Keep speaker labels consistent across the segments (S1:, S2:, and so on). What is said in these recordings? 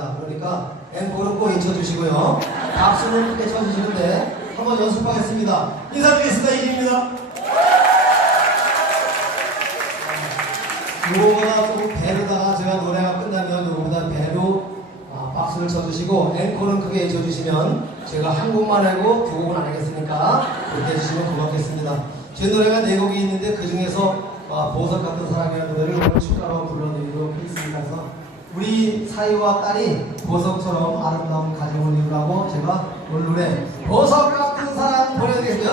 S1: 하겠습니다. 그러니까 앵콜은 꼭 잊혀주시고요. 박수는 크게 쳐주시는데 한번 연습하겠습니다. 인사드리겠습니다. 이입니다 요거보다 조금 배로다가 제가 노래가 끝나면 요거보다 배로 아, 박수를 쳐주시고 앵콜은 크게 해주시면 제가 한 곡만 하고 두 곡은 안 하겠으니까 그렇게 해주시면 고맙겠습니다. 제 노래가 네 곡이 있는데 그 중에서 아, 보석 같은 사랑이라는 노래를 오늘 축가로 불러드리도록 하겠습니다. 그래서 우리 사이와 딸이 보석처럼 아름다운 가정을 이루라고 제가 오늘 노래 보석 같은 사랑 보내드리겠습니다.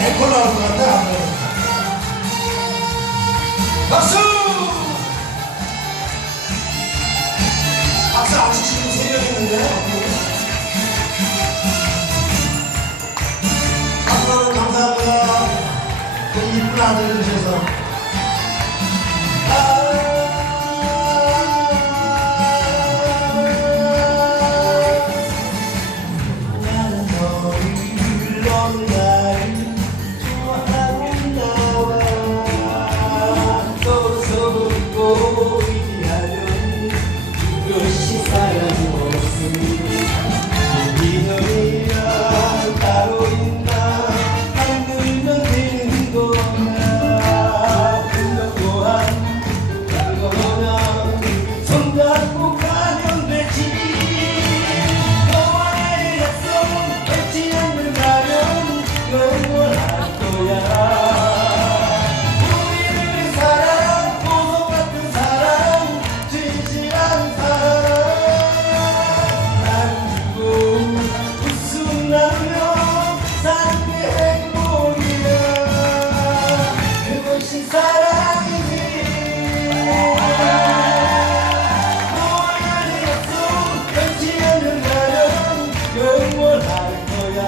S1: 100% 나올 것 같다. 박수! 박수 안 치시는 세명 있는데. 감사합니다. 그 이쁜 아들 주셔서. 웃음 나며 삶의 행복이야. 그것이 사랑이지 너와 나의 약속 변치 않는다면 영원할 거야.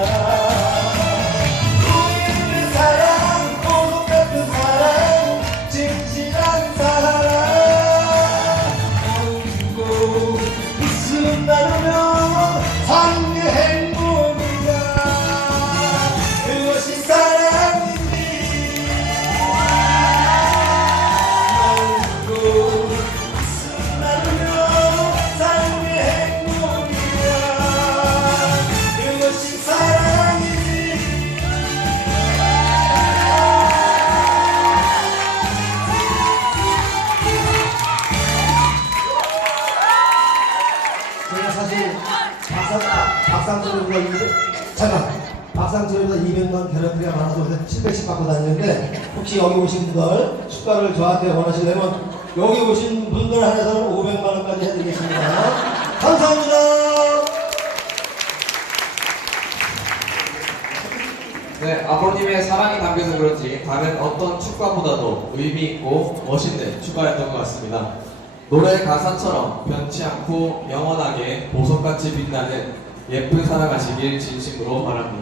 S1: 우리들의 사랑 보석 같은 사랑 진실한 사랑. 나누고 웃음 나누며 박상, 박상철보다 200, 잠깐, 박상철보다 200만 괴롭히가 많아서 그래서 700씩 받고 다니는데 혹시 여기 오신 분들 축가를 저한테 원하시려면 여기 오신 분들 한해서는 500만 원까지 해드리겠습니다. 감사합니다.
S2: 네, 아버님의 사랑이 담겨서 그런지 다른 어떤 축가보다도 의미 있고 멋있는 축가였던 것 같습니다. 노래 가사처럼 변치 않고 영원하게 보석같이 빛나는 예쁜 사랑하시길 진심으로 바랍니다.